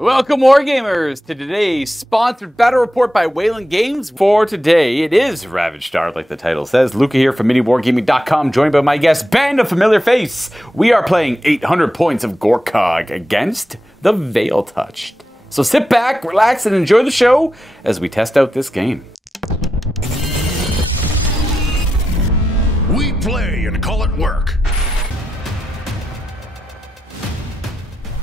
Welcome, Wargamers, to today's sponsored battle report by Wayland Games. For today, it is Ravaged Star, like the title says. Luka here from MiniWarGaming.com, joined by my guest, Band of Familiar Face. We are playing 800 points of Gorkog against the Veil-Touched. So sit back, relax, and enjoy the show as we test out this game. We play and call it work.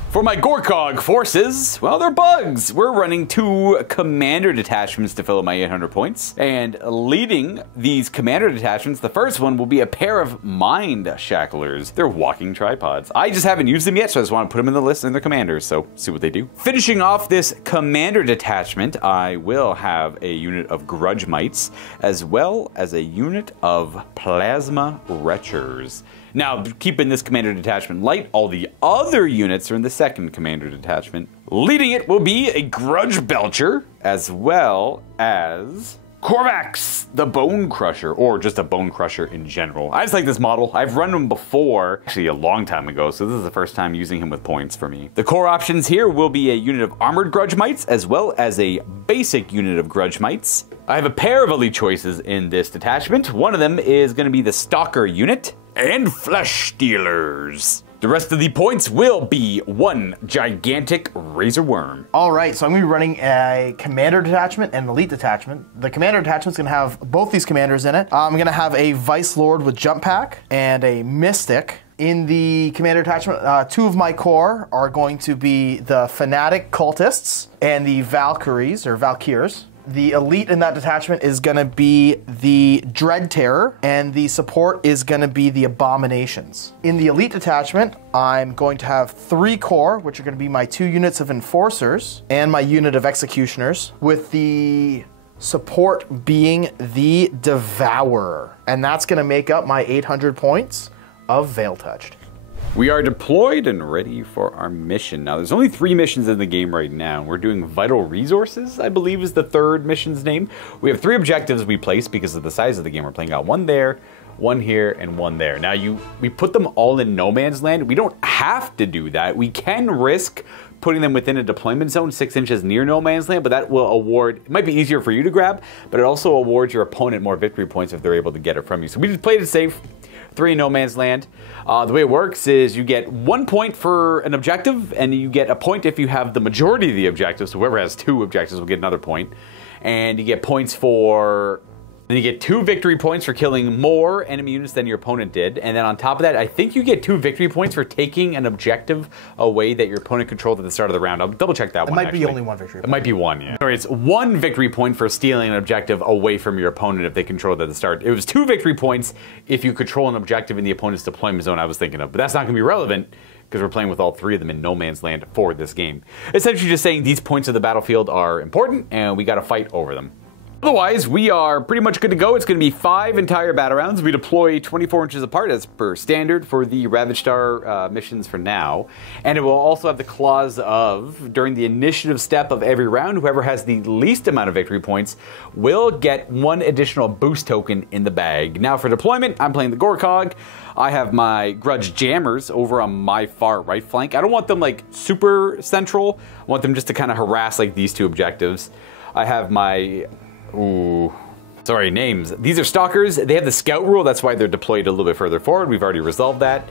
For my Gorkog forces, well, they're bugs. We're running 2 commander detachments to fill up my 800 points. And leading these commander detachments, the first one will be a pair of mind shacklers. They're walking tripods. I just haven't used them yet, so I just want to put them in the list and they're commanders, so see what they do. Finishing off this commander detachment, I will have a unit of grudge mites, as well as a unit of plasma retchers. Now, keeping this commander detachment light, all the other units are in the second commander detachment. Leading it will be a grudge belcher, as well as Korvax, the bone crusher, or just a bone crusher in general. I just like this model. I've run him before, actually a long time ago, so this is the first time using him with points for me. The core options here will be a unit of armored grudge mites, as well as a basic unit of grudge mites. I have a pair of elite choices in this detachment. One of them is going to be the Stalker unit, and Flesh Stealers. The rest of the points will be one gigantic razor worm. All right, so I'm going to be running a commander detachment and an elite detachment. The commander detachment's going to have both these commanders in it. I'm going to have a Vice Lord with jump pack and a Mystic. In the commander detachment, 2 of my core are going to be the Fanatic Cultists and the Valkyries, or Valkyrs. The elite in that detachment is going to be the Dread Terror, and the support is going to be the Abominations. In the elite detachment, I'm going to have 3 core, which are going to be my 2 units of Enforcers and my unit of Executioners, with the support being the Devourer. And that's going to make up my 800 points of Veil-Touched. We are deployed and ready for our mission. Now, there's only 3 missions in the game right now. We're doing Vital Resources, I believe is the 3rd mission's name. We have 3 objectives we place because of the size of the game. We're playing out 1 there, 1 here, and 1 there. Now, we put them all in no man's land. We don't have to do that. We can risk putting them within a deployment zone 6 inches near no man's land, but that will award, it might be easier for you to grab, but it also awards your opponent more victory points if they're able to get it from you. So we just played it safe. 3 in no man's land. The way it works is you get 1 point for an objective, and you get a point if you have the majority of the objectives. So whoever has 2 objectives will get another point. And you get points for... Then you get 2 victory points for killing more enemy units than your opponent did. And then on top of that, I think you get 2 victory points for taking an objective away that your opponent controlled at the start of the round. I'll double check that one, It might actually. be only 1 victory point. It might be 1, yeah. Sorry, it's 1 victory point for stealing an objective away from your opponent if they controlled at the start. It was 2 victory points if you control an objective in the opponent's deployment zone I was thinking of. But that's not going to be relevant because we're playing with all 3 of them in no man's land for this game. Essentially just saying these points of the battlefield are important and we got to fight over them. Otherwise, we are pretty much good to go. It's going to be 5 entire battle rounds. We deploy 24 inches apart as per standard for the Ravaged Star missions for now. And it will also have the clause of, during the initiative step of every round, whoever has the least amount of victory points will get 1 additional boost token in the bag. Now for deployment, I'm playing the Gorkog. I have my Grudge Jammers over on my far right flank. I don't want them like super central. I want them just to kind of harass like these 2 objectives. I have my... Ooh, sorry, names. These are Stalkers. They have the Scout rule. That's why they're deployed a little bit further forward. We've already resolved that.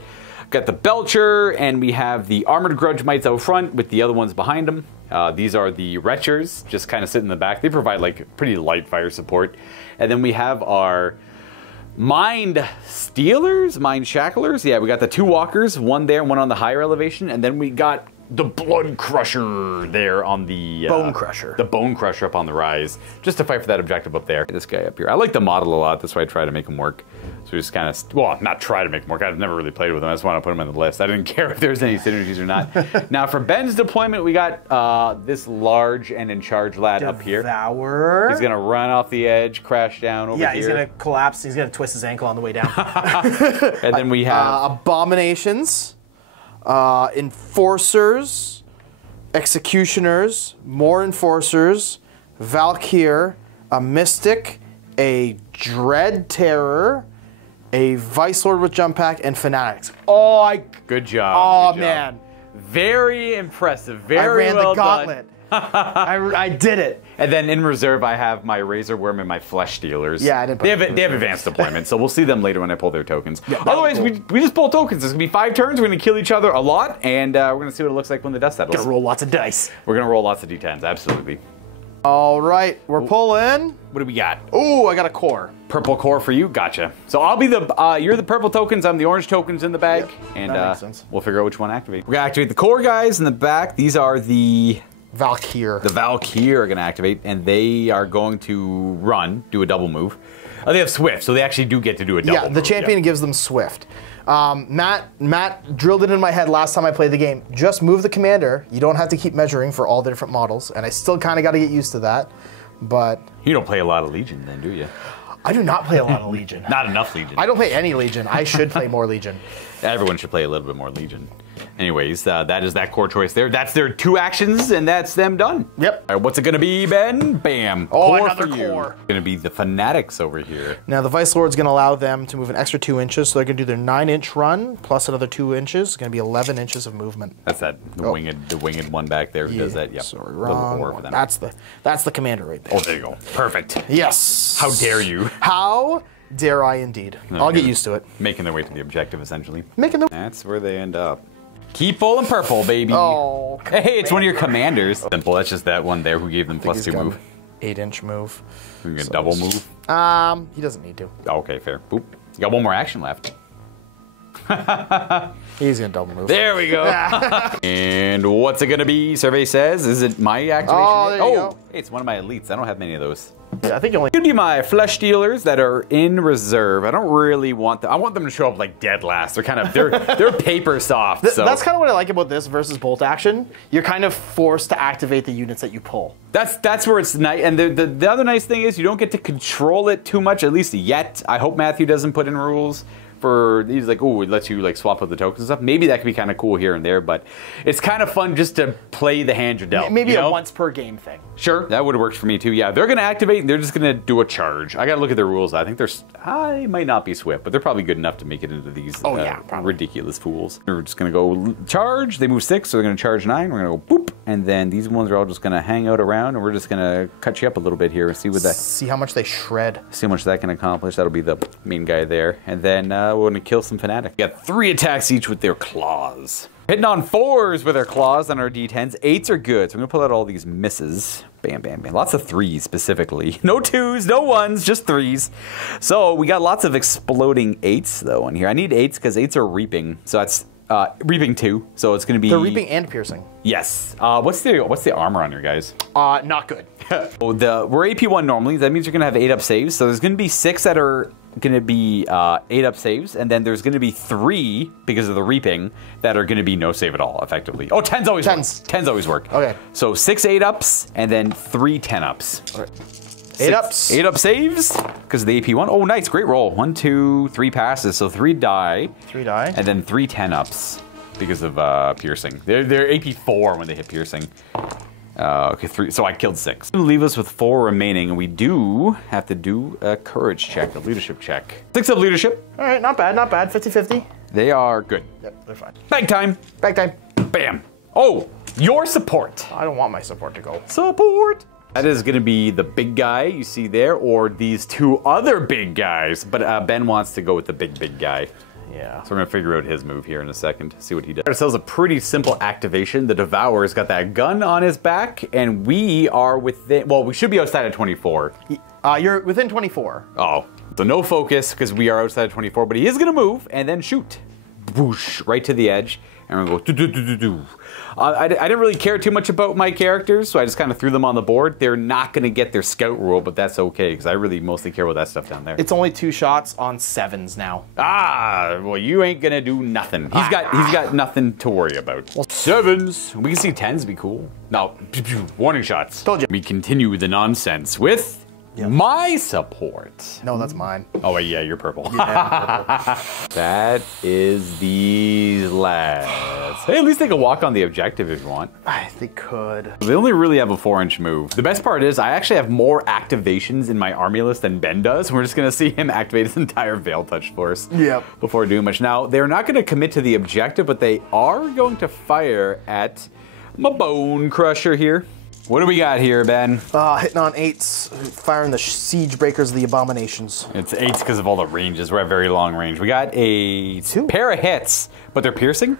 Got the Belcher, and we have the Armored Grudge Mites out front with the other ones behind them. These are the Retchers, just kind of sit in the back. They provide like pretty light fire support. And then we have our Mind Stealers, Mind Shacklers. Yeah, we got the 2 Walkers, 1 there, 1 on the higher elevation. And then we got the Blood Crusher there on the... Bone Crusher. The Bone Crusher up on the rise, just to fight for that objective up there. This guy up here. I like the model a lot, that's why I try to make him work. So we just kind of, well, not try to make him work. I've never really played with him. I just want to put him on the list. I didn't care if there's any synergies or not. Now for Ben's deployment, we got this large and in charge lad up here. Devourer. He's going to run off the edge, crash down over here. Yeah, he's going to collapse. He's going to twist his ankle on the way down. And then we have... Abominations. Enforcers, Executioners, more Enforcers, Valkyr, a Mystic, a Dread Terror, a Vice Lord with Jump Pack, and Fanatics. Good job. Oh, good job. man. Very impressive. I Very ran well the gauntlet. done. I did it. And then in reserve, I have my Razor Worm and my Flesh Stealers. Yeah, I didn't put They have advanced deployment, so we'll see them later when I pull their tokens. Yeah, Otherwise, cool. we just pull tokens. There's going to be 5 turns. We're going to kill each other a lot, and we're going to see what it looks like when the dust settles. Gonna roll lots of dice. We're going to roll lots of d10s, absolutely. All right, we're pulling. What do we got? Ooh, I got a core. Purple core for you? Gotcha. So I'll be the, you're the purple tokens, I'm the orange tokens in the bag. Yep, and that makes sense. we'll figure out which one to activate. We're going to activate the core guys in the back. These are the Valkyr. Valkyr are going to activate, and they are going to do a double move. Oh, they have Swift, so they actually do get to do a double move. Yeah, the champion gives them Swift. Matt drilled it in my head last time I played the game. Just move the commander. You don't have to keep measuring for all the different models, and I still kind of got to get used to that. But You don't play a lot of Legion then, do you? I do not play a lot of Legion. Not enough Legion. I don't play any Legion. I should play more Legion. Everyone should play a little bit more Legion. Anyways, that is that core choice there. That's their 2 actions, and that's them done. Yep. All right, what's it going to be, Ben? Bam. Oh, Core another for you. core. Going to be the Fanatics over here. Now, the Vice Lord's going to allow them to move an extra 2 inches, so they're going to do their 9-inch run, plus another 2 inches. It's going to be 11 inches of movement. That's the winged one back there who does that. Yep. Sorry, Little wrong core for one. them. That's the commander right there. Oh, there you go. Perfect. Yes. How dare you? How dare I indeed. I'll get used to it. Making their way to the objective, essentially. Making the... That's where they end up. Keep pulling purple, baby. Oh, Hey, it's one of your commanders. Simple. That's just that one there who gave them plus 2 move. 8-inch move. You can double move. He doesn't need to. Okay, fair. Boop. You got 1 more action left. He's going to double move. There we go. And what's it going to be? Survey says. Is it my activation? Oh, there you go. Hey, it's one of my elites. I don't have many of those. Yeah, I think you only... It's going to be my Flesh Stealers that are in reserve. I don't really want them. I want them to show up like dead last. They're kind of, they're paper soft. So. That's kind of what I like about this versus bolt action. You're kind of forced to activate the units that you pull. That's where it's nice. And the other nice thing is you don't get to control it too much, at least yet. I hope Matthew doesn't put in rules for, he's like, oh, it lets you like swap out the tokens and stuff. Maybe that could be kind of cool here and there, but it's kind of fun just to play the hand you're dealt. Maybe you know? a once per game thing. Sure, that would have worked for me too. Yeah, they're going to activate and they're just going to do a charge. I got to look at their rules. I think I might not be swift, but they're probably good enough to make it into these ridiculous fools. We're just going to go charge. They move 6, so they're going to charge 9. We're going to go boop, and then these ones are all just going to hang out around, and we're just going to cut you up a little bit here and see what that. See how much they shred. See how much that can accomplish. That'll be the main guy there, and then we're going to kill some fanatics. We got 3 attacks each with their claws. Hitting on 4s with their claws on our d10s. 8s are good, so I'm going to pull out all these misses. Bam, bam, bam. Lots of 3s specifically. No 2s, no 1s, just 3s. So we got lots of exploding 8s though in here. I need 8s because 8s are reaping. So that's reaping 2. So it's going to be... They're reaping and piercing. Yes. What's the armor on your guys? Not good. We're AP1 normally. That means you're going to have 8 up saves. So there's going to be 6 that are going to be 8 up saves, and then there's going to be 3 because of the reaping that are going to be no save at all, effectively. Oh, 10s always work. 10s always work. Okay. So 6 8 ups and then 3 10 ups. All right. 8 ups. 8 up saves because of the AP1. Oh, nice, great roll. 1, 2, 3 passes. So 3 die. 3 die. And then 3 10 ups because of piercing. They're AP4 when they hit piercing. Okay, 3. So I killed 6. Leave us with 4 remaining, and we do have to do a courage check, a leadership check. 6 of leadership. All right, not bad, not bad. 50-50. They are good. Yep, they're fine. Bag time. Bag time. Bam. Oh, your support. I don't want my support to go. Support. That is going to be the big guy you see there, or these 2 other big guys. But Ben wants to go with the big guy. Yeah. So we're going to figure out his move here in a second, see what he does. Ourselves a pretty simple activation. The Devourer's got that gun on his back, and we are within, well, we should be outside of 24. You're within 24. Oh, so no focus because we are outside of 24, but he is going to move and then shoot. Whoosh, right to the edge. And we're going to go do-do-do-do-do. I didn't really care too much about my characters, so I just kind of threw them on the board. They're not going to get their scout rule, but that's okay, because I really mostly care about that stuff down there. It's only 2 shots on 7s now. Ah, well, you ain't going to do nothing. He's got nothing to worry about. Well, 7s. We can see 10s be cool. No, warning shots. Told you. We continue the nonsense with My support. No, that's mine. Oh, wait, yeah, you're purple. Yeah, purple. That is these lads. Hey, at least they can walk on the objective if you want. They could. They only really have a 4-inch move. The best part is I actually have more activations in my army list than Ben does. We're just going to see him activate his entire Veil-Touched force before doing much. Now, they're not going to commit to the objective, but they are going to fire at my Bone Crusher here. What do we got here, Ben? Hitting on 8s, firing the Siege Breakers of the Abominations. It's 8s because of all the ranges. We're at very long range. We got a pair of hits, but they're piercing?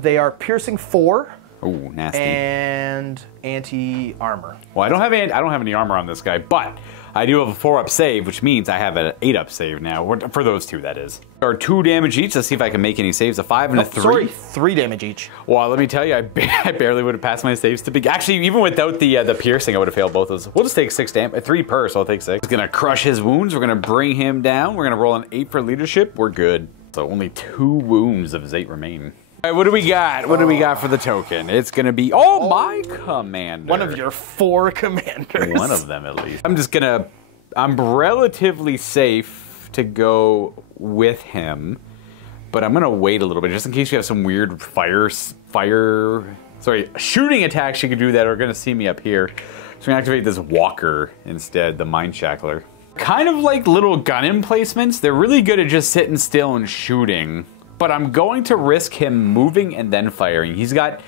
They are piercing 4. Ooh, nasty. And anti-armor. Well, I don't have any armor on this guy, but I do have a 4-up save, which means I have an 8-up save now. For those two, that is. Or 2 damage each. Let's see if I can make any saves. A 5 and a 3. Sorry, 3 damage each. Well, let me tell you, I barely would have passed my saves to begin. Actually, even without the piercing, I would have failed both of those. We'll just take 6 damage. 3 per, so I'll take 6. It's gonna crush his wounds. We're gonna bring him down. We're gonna roll an 8 for leadership. We're good. So only 2 wounds of his 8 remain. All right, what do we got? What do we got for the token? It's gonna be, my commander. One of your 4 commanders. One of them, at least. I'm relatively safe to go with him, but I'm gonna wait a little bit just in case you have some weird shooting attacks you can do that are gonna see me up here. So I'm gonna activate this Walker instead, the Mind Shackler. Kind of like little gun emplacements. They're really good at just sitting still and shooting, but I'm going to risk him moving and then firing. He's got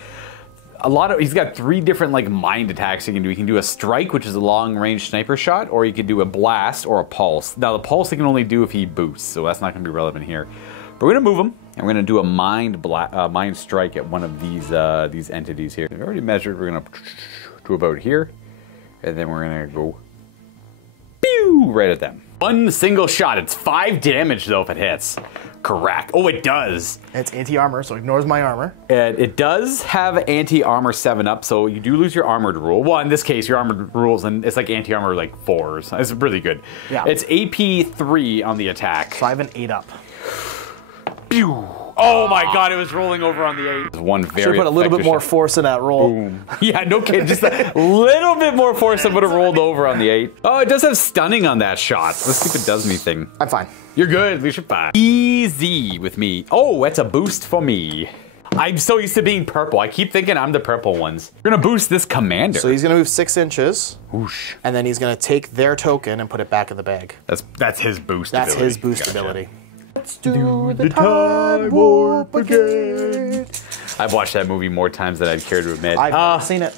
3 different like mind attacks he can do. He can do a strike, which is a long-range sniper shot, or he can do a blast or a pulse. Now the pulse he can only do if he boosts, so that's not going to be relevant here. But we're going to move him, and we're going to do a mind strike at one of these entities here. We've already measured. We're going to do about here, and then we're going to go pew right at them. 1 single shot. It's 5 damage though if it hits. Correct. Oh, it does. It's anti-armor, so ignores my armor. And it does have anti-armor 7-up, so you do lose your armored rule. Well, in this case, your armored rules, and it's like anti-armor like 4s. It's really good. Yeah. It's AP 3 on the attack. So I have an 8-up. Pew! Oh my god, it was rolling over on the 8. One very Should put a little bit more force in that roll. Boom. Yeah, no kidding. Just a little bit more force than would have rolled over on the 8. Oh, it does have stunning on that shot. Let's see if it does anything. I'm fine. You're good. We should fine. Easy with me. Oh, that's a boost for me. I'm so used to being purple. I keep thinking I'm the purple ones. We're gonna boost this commander. So he's gonna move 6 inches. Whoosh. And then he's gonna take their token and put it back in the bag. That's his boost That's ability. his boost Gotcha. ability. Let's do the Time Warp again. I've watched that movie more times than I'd care to admit. I've never seen it.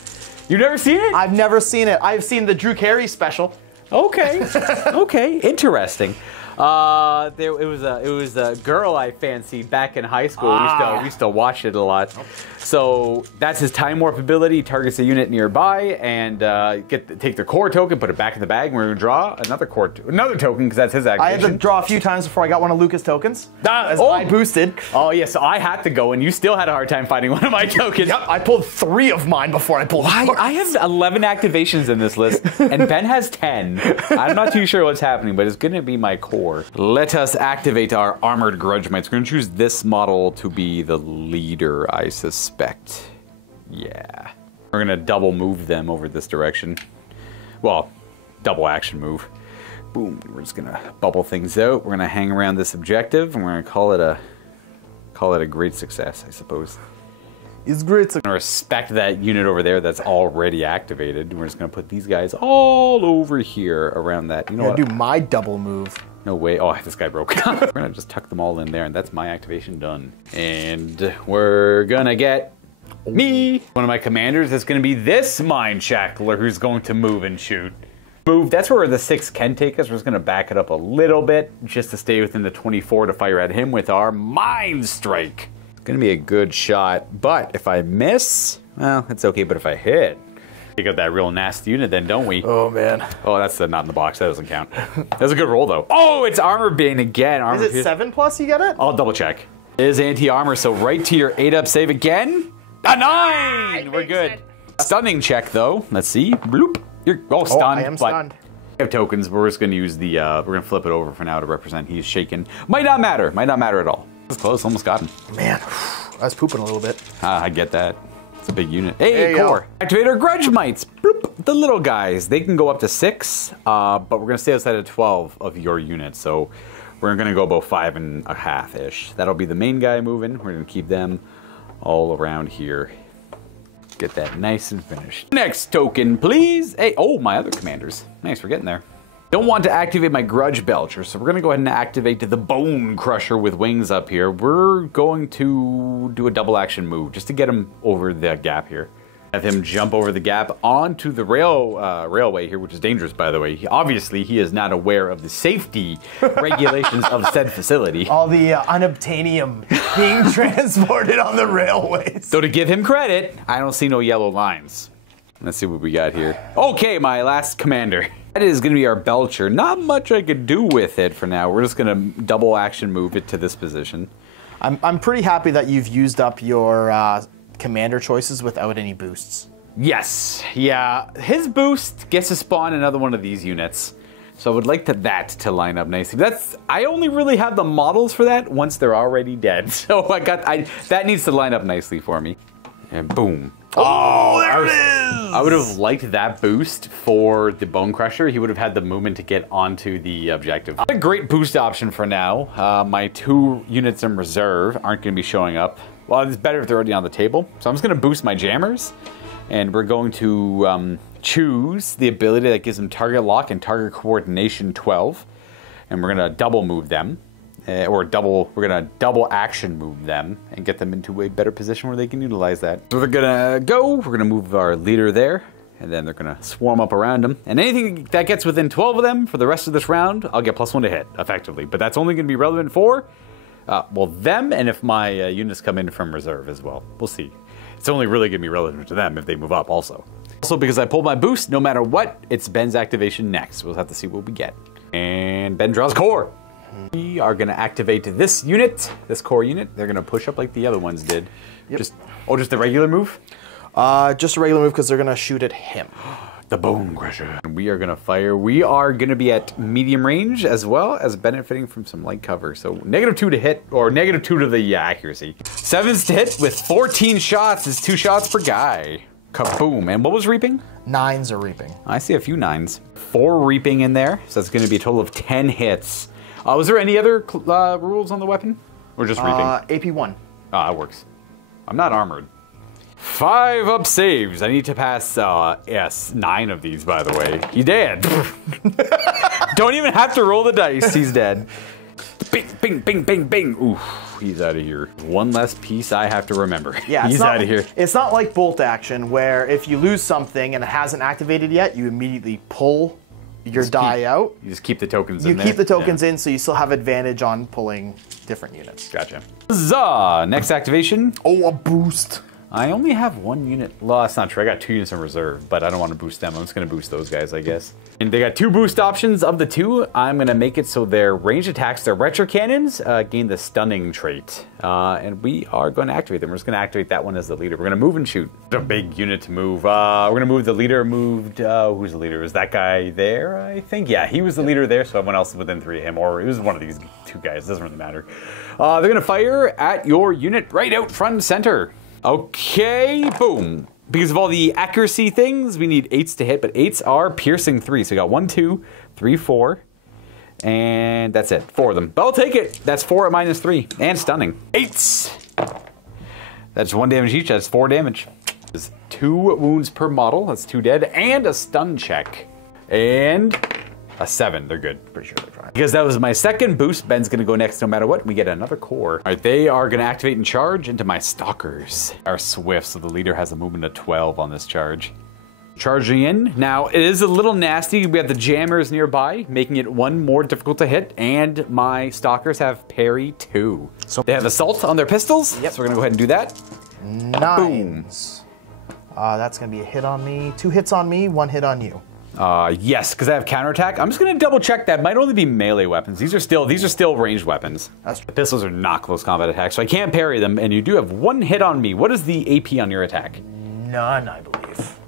You've never seen it? I've never seen it. I've seen the Drew Carey special. Okay. Okay. Interesting. It was a girl I fancied back in high school. We used to watch it a lot. So that's his time warp ability. He targets a unit nearby and take the core token, put it back in the bag, and we're gonna draw another token because that's his activation. I had to draw a few times before I got one of Luka's tokens. As I boosted. Oh yeah, so I had to go, and you still had a hard time finding one of my tokens. Yep, I pulled 3 of mine before I pulled yours. I have 11 activations in this list, and Ben has 10. I'm not too sure what's happening, but it's gonna be my core. Let us activate our Armored Grudge Mites. We're going to choose this model to be the leader, I suspect. Yeah. We're going to double move them over this direction. Well, double action move. Boom. We're just going to bubble things out. We're going to hang around this objective, and we're going to call it a great success, I suppose. It's great. I'm going to respect that unit over there that's already activated. We're just going to put these guys all over here around that. You know what? I'm going to do my double move. No way. Oh, this guy broke. We're going to just tuck them all in there, and that's my activation done. And we're going to get me. One of my commanders is going to be this Mind Shackler who's going to move and shoot. Move. That's where the 6 can take us. We're just going to back it up a little bit just to stay within the 24 to fire at him with our Mind Strike. It's going to be a good shot, but if I miss, well, it's okay, but if I hit, we got that real nasty unit then, don't we? Oh, man. Oh, that's not in the box. That doesn't count. That's a good roll, though. Oh, it's Armor Bane again. Is it 7+ you get it? I'll double check. It is anti-armor, so right to your 8-up save again. A 9! We're good. Stunning check, though. Let's see. Bloop. You're stunned. I am stunned. We have tokens, but we're just going to use the, we're going to flip it over for now to represent he's shaken. Might not matter. Might not matter at all. It's close. Almost got him. Man, I was pooping a little bit. I get that. It's a big unit. Hey, There you core. go. Activator Grudge Mites. Bloop. Boop. The little guys, they can go up to 6, but we're gonna stay outside of 12 of your units. So we're gonna go about 5.5-ish. That'll be the main guy moving. We're gonna keep them all around here. Get that nice and finished. Next token, please. Hey, oh, my other commanders. Thanks for getting there. Don't want to activate my Grudge Belcher, so we're going to go ahead and activate the Bone Crusher with wings up here. We're going to do a double action move just to get him over the gap here. Have him jump over the gap onto the railway here, which is dangerous, by the way. Obviously, he is not aware of the safety regulations of said facility. All the unobtainium being transported on the railways. So to give him credit, I don't see no yellow lines. Let's see what we got here. Okay, my last commander. That is going to be our Belcher. Not much I could do with it for now. We're just going to double action move it to this position. I'm pretty happy that you've used up your commander choices without any boosts. Yes, yeah. His boost gets to spawn another one of these units. So I would like that to line up nicely. I only really have the models for that once they're already dead. So that needs to line up nicely for me. And boom. Oh, there it is! I would have liked that boost for the Bone Crusher. He would have had the movement to get onto the objective. A great boost option for now. My 2 units in reserve aren't going to be showing up. Well, it's better if they're already on the table. So I'm just going to boost my jammers. And we're going to choose the ability that gives them target lock and target coordination 12. And we're going to double move them. We're gonna double action move them and get them into a better position where they can utilize that. So they're gonna go, we're gonna move our leader there, and then they're gonna swarm up around them. And anything that gets within 12 of them for the rest of this round, I'll get +1 to hit, effectively. But that's only gonna be relevant for, well, them, and if my units come in from reserve as well. We'll see. It's only really gonna be relevant to them if they move up also. Also, because I pulled my boost, no matter what, it's Ben's activation next. We'll have to see what we get. And Ben draws core. We are going to activate this unit, this core unit. They're going to push up like the other ones did. Yep. Just the regular move? Just a regular move because they're going to shoot at him. The Bone Crusher. We are going to fire. We are going to be at medium range as well as benefiting from some light cover. So -2 to hit, or -2 to the accuracy. 7s to hit with 14 shots is 2 shots per guy. Kaboom. And what was reaping? 9s are reaping. I see a few 9s. 4 reaping in there. So that's going to be a total of 10 hits. Was there any other rules on the weapon? Or just reaping? AP1. That works. I'm not armored. 5 up saves. I need to pass, 9 of these, by the way. He's dead. Don't even have to roll the dice. He's dead. Bing, bing, bing, bing, bing. Ooh, he's out of here. One less piece I have to remember. Yeah, he's out of here. It's not like bolt action, where if you lose something and it hasn't activated yet, you immediately pull your die out. You just keep the tokens in there. You keep the tokens in, so you still have advantage on pulling different units. Gotcha. Huzzah! Next activation. Oh, a boost. I only have 1 unit. Well, that's not true. I got 2 units in reserve, but I don't want to boost them. I'm just going to boost those guys, I guess. And they got 2 boost options. Of the 2, I'm going to make it so their ranged attacks, their retro cannons, gain the stunning trait. And we are going to activate them. We're just going to activate that one as the leader. We're going to move and shoot. It's a big unit to move. We're going to move the leader. Who's the leader? Is that guy there, I think? Yeah, he was the leader there, so everyone else is within 3 of him. Or it was one of these 2 guys. It doesn't really matter. They're going to fire at your unit right out front and center. Okay, boom. Because of all the accuracy things, we need 8s to hit, but 8s are piercing 3. So we got 1, 2, 3, 4, and that's it. 4 of them. But I'll take it. That's 4 at -3, and stunning. 8s. That's 1 damage each. That's 4 damage. There's 2 wounds per model. That's 2 dead, and a stun check. And a 7. They're good. Pretty sure they're fine. Because that was my second boost. Ben's going to go next no matter what. We get another core. All right, they are going to activate and charge into my stalkers. Our swift, so the leader has a movement of 12 on this charge. Charging in. Now, it is a little nasty. We have the jammers nearby, making it 1 more difficult to hit. And my stalkers have parry 2. So they have assault on their pistols. Yep. So we're going to go ahead and do that. 9s. That's going to be a hit on me. 2 hits on me, 1 hit on you. Yes, because I have counterattack. I'm just going to double check that. Might only be melee weapons. These are still ranged weapons. The pistols are not close combat attacks, so I can't parry them. And you do have 1 hit on me. What is the AP on your attack? None, I believe.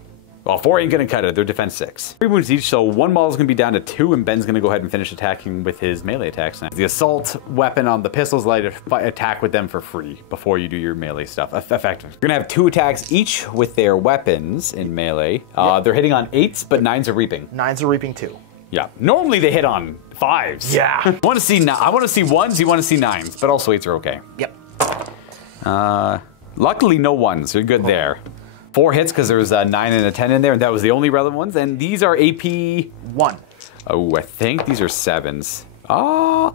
Well, 4 ain't gonna cut it. They're defense 6. 3 wounds each, so one model's gonna be down to 2, and Ben's gonna go ahead and finish attacking with his melee attacks now. The assault weapon on the pistols allow you to attack with them for free before you do your melee stuff. Effective. You're gonna have 2 attacks each with their weapons in melee. They're hitting on 8s, but 9s are reaping. 9s are reaping too. Yeah. Normally they hit on 5s. Yeah. I want to see 1s. You want to see 9s, but also 8s are okay. Yep. Luckily, no 1s. You're good there. 4 hits because there was a 9 and a 10 in there, and that was the only relevant ones. And these are AP 1. Oh, I think these are 7s. I'll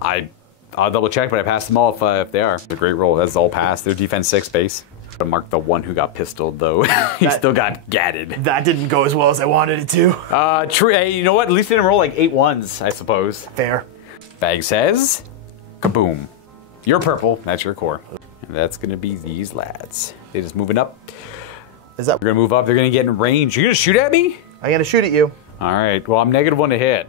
double check, but I passed them all if they are. It's a great roll. That's all passed. They're defense 6 base. I marked the one who got pistoled though. He still got gatted. That didn't go as well as I wanted it to. True. Hey, you know what? At least they didn't roll like 8 1s, I suppose. Fair. Bag says, kaboom. You're purple. That's your core. And that's gonna be these lads. They just moving up. Is that? We're gonna move up. They're gonna get in range. You're gonna shoot at me? I'm gonna shoot at you. All right. Well, I'm -1 to hit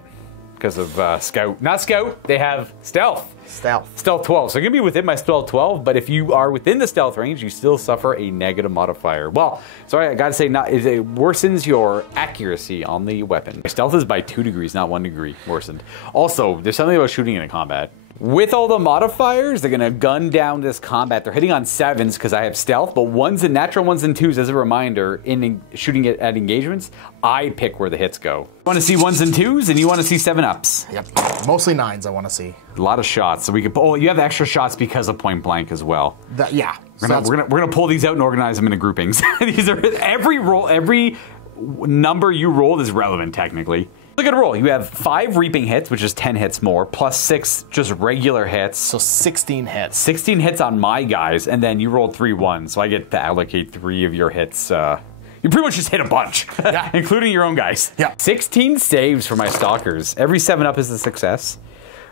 because of scout. Not scout. They have stealth. Stealth 12. So you're gonna be within my stealth 12. But if you are within the stealth range, you still suffer a negative modifier. Well, sorry, I gotta say, it worsens your accuracy on the weapon. Stealth is by 2 degrees, not 1 degree worsened. Also, there's something about shooting in a combat. With all the modifiers, they're gonna gun down this combat. They're hitting on 7s because I have stealth, but 1s and natural 1s and 2s, as a reminder, in shooting it at engagements, I pick where the hits go. You wanna see 1s and 2s, and you wanna see 7-ups. Yep. Mostly 9s I wanna see. A lot of shots, so we can. Oh, you have extra shots because of point blank as well. Yeah. We're gonna pull these out and organize them into groupings. These are every number you rolled is relevant technically. Look at a roll. You have 5 reaping hits, which is 10 hits more, plus 6 just regular hits. So 16 hits. 16 hits on my guys, and then you rolled 3 1s, so I get to allocate 3 of your hits. You pretty much just hit a bunch, yeah. Including your own guys. Yeah. 16 saves for my stalkers. Every 7-up is a success,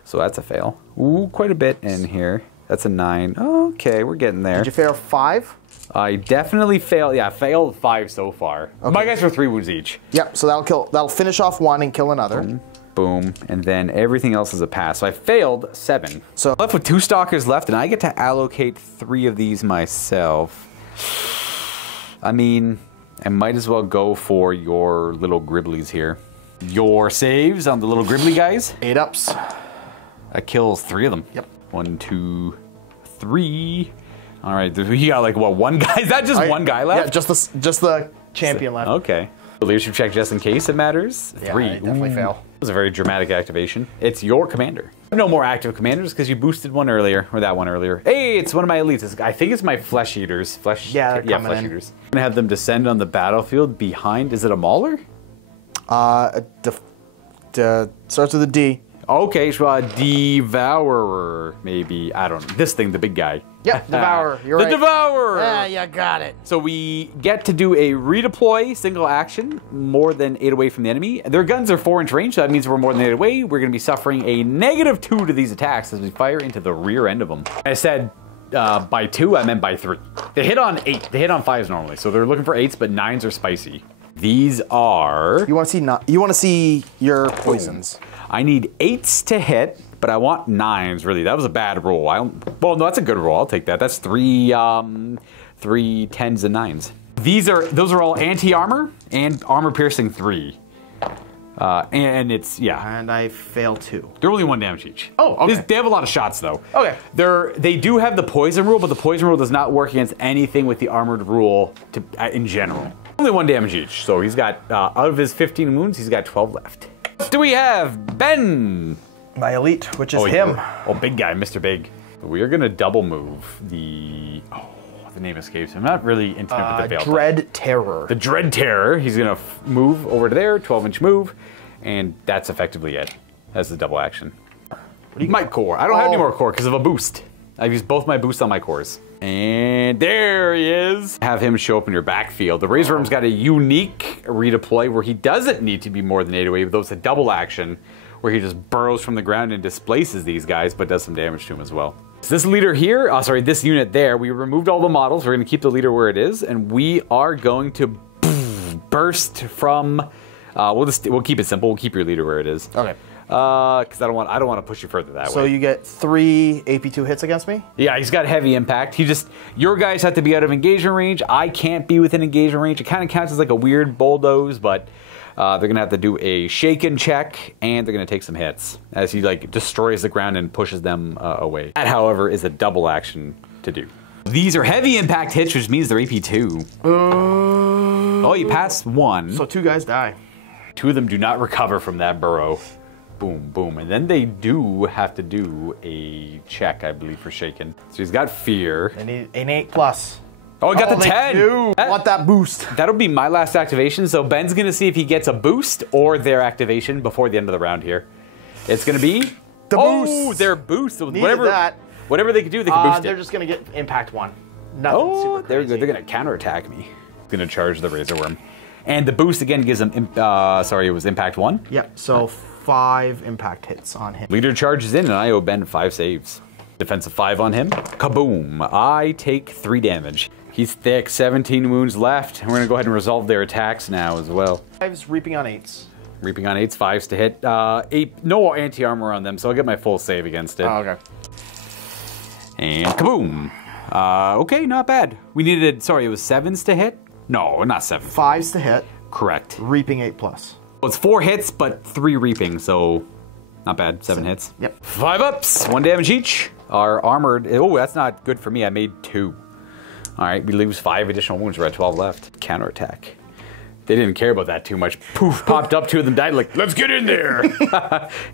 so that's a fail. Ooh, quite a bit in here. That's a 9. Okay, we're getting there. Did you fail 5? I definitely failed. Yeah, I failed 5 so far. Okay. My guys were 3 wounds each. Yep. So that'll finish off 1 and kill another. Boom, boom, and then everything else is a pass. So I failed 7. So I'm left with 2 stalkers left, and I get to allocate 3 of these myself. I mean, I might as well go for your little gribblies here. Your saves on the little gribbly guys. 8-ups. That kills 3 of them. Yep. 1, 2, 3. All right, he got like what, 1 guy? Is that just 1 guy left? Yeah, just the champion left. Okay. Leadership check just in case it matters. 3. Yeah, I definitely fail. That was a very dramatic activation. It's your commander. No more active commanders because you boosted one earlier, or that one earlier. Hey, it's one of my elites. I think it's my flesh eaters. Flesh eaters. I'm gonna have them descend on the battlefield behind. Is it a mauler? Starts with a D. Okay, so Devourer, maybe. I don't know. This thing, the big guy. Yep, Devourer. You're right. The Devourer! Yeah, you got it. So we get to do a redeploy single action, more than 8 away from the enemy. Their guns are 4-inch range, so that means we're more than 8 away. We're going to be suffering a -2 to these attacks as we fire into the rear end of them. I said by 2, I meant by 3. They hit on 8. They hit on 5s normally, so they're looking for 8s, but 9s are spicy. These are... You want to see your poisons. I need 8s to hit, but I want 9s, really. That was a bad roll. Well, no, that's a good roll. I'll take that. That's 3 10s and 9s. Those are all anti-armor and armor-piercing 3. And it's, yeah. And I fail 2. They're only 1 damage each. Oh, okay. They have a lot of shots, though. Okay. They do have the poison rule, but the poison rule does not work against anything with the armored rule in general. Only 1 damage each, so he's got, out of his 15 wounds, he's got 12 left. Do we have Ben? My elite, which is him. Oh, big guy, Mr. Big. We are gonna double move the name escapes me. I'm not really intimate with the Veil. Dread Terror. The Dread Terror. He's gonna move over to there, 12-inch move, and that's effectively it. That's the double action. My core. I don't have any more core because of a boost. I've used both my boosts on my cores. And there he is. Have him show up in your backfield. The Razor Arm's got a unique redeploy where he doesn't need to be more than 8 away, but those a double action where he just burrows from the ground and displaces these guys, but does some damage to him as well. So this leader here, this unit there, we removed all the models. We're gonna keep the leader where it is, and we are going to burst from, we'll keep it simple. We'll keep your leader where it is. Okay. Because I don't want to push you further that way. So you get 3 AP2 hits against me? Yeah, he's got heavy impact. Your guys have to be out of engagement range. I can't be within engagement range. It kind of counts as like a weird bulldoze, but they're going to have to do a shaken check, and they're going to take some hits as he like destroys the ground and pushes them away. That, however, is a double action to do. These are heavy impact hits, which means they're AP2. Oh, you pass 1. So 2 guys die. 2 of them do not recover from that burrow. Boom, boom. And then they do have to do a check, I believe, for shaken. So he's got fear. They need an 8+. Oh, I got the 10. I want that boost. That'll be my last activation. So Ben's going to see if he gets a boost or their activation before the end of the round here. It's going to be the boost. Oh, their boost. So that. Whatever they can do, they can boost it. They're just going to get impact 1. Nothing super crazy. They're good. They're going to counterattack me. Going to charge the Razor Worm. And the boost again gives them, it was impact 1? Yep, so 5 impact hits on him. Leader charges in, and I owe Ben 5 saves. Defensive 5 on him. Kaboom. I take 3 damage. He's thick, 17 wounds left. We're going to go ahead and resolve their attacks now as well. 5's reaping on 8s. Reaping on 8s, 5s to hit. 8, no anti-armor on them, so I'll get my full save against it. Oh, okay. And kaboom. Okay, not bad. We needed, it was 7s to hit? No, not 7. 5s to hit. Correct. Reaping 8+. Well, it's 4 hits, but 3 reaping, so not bad. 7 hits. Yep. 5 ups, 1 damage each. Our armored, oh, that's not good for me. I made 2. All right, we lose 5 additional wounds. We're at 12 left. Counterattack. They didn't care about that too much. Poof, popped up, 2 of them died, like, let's get in there.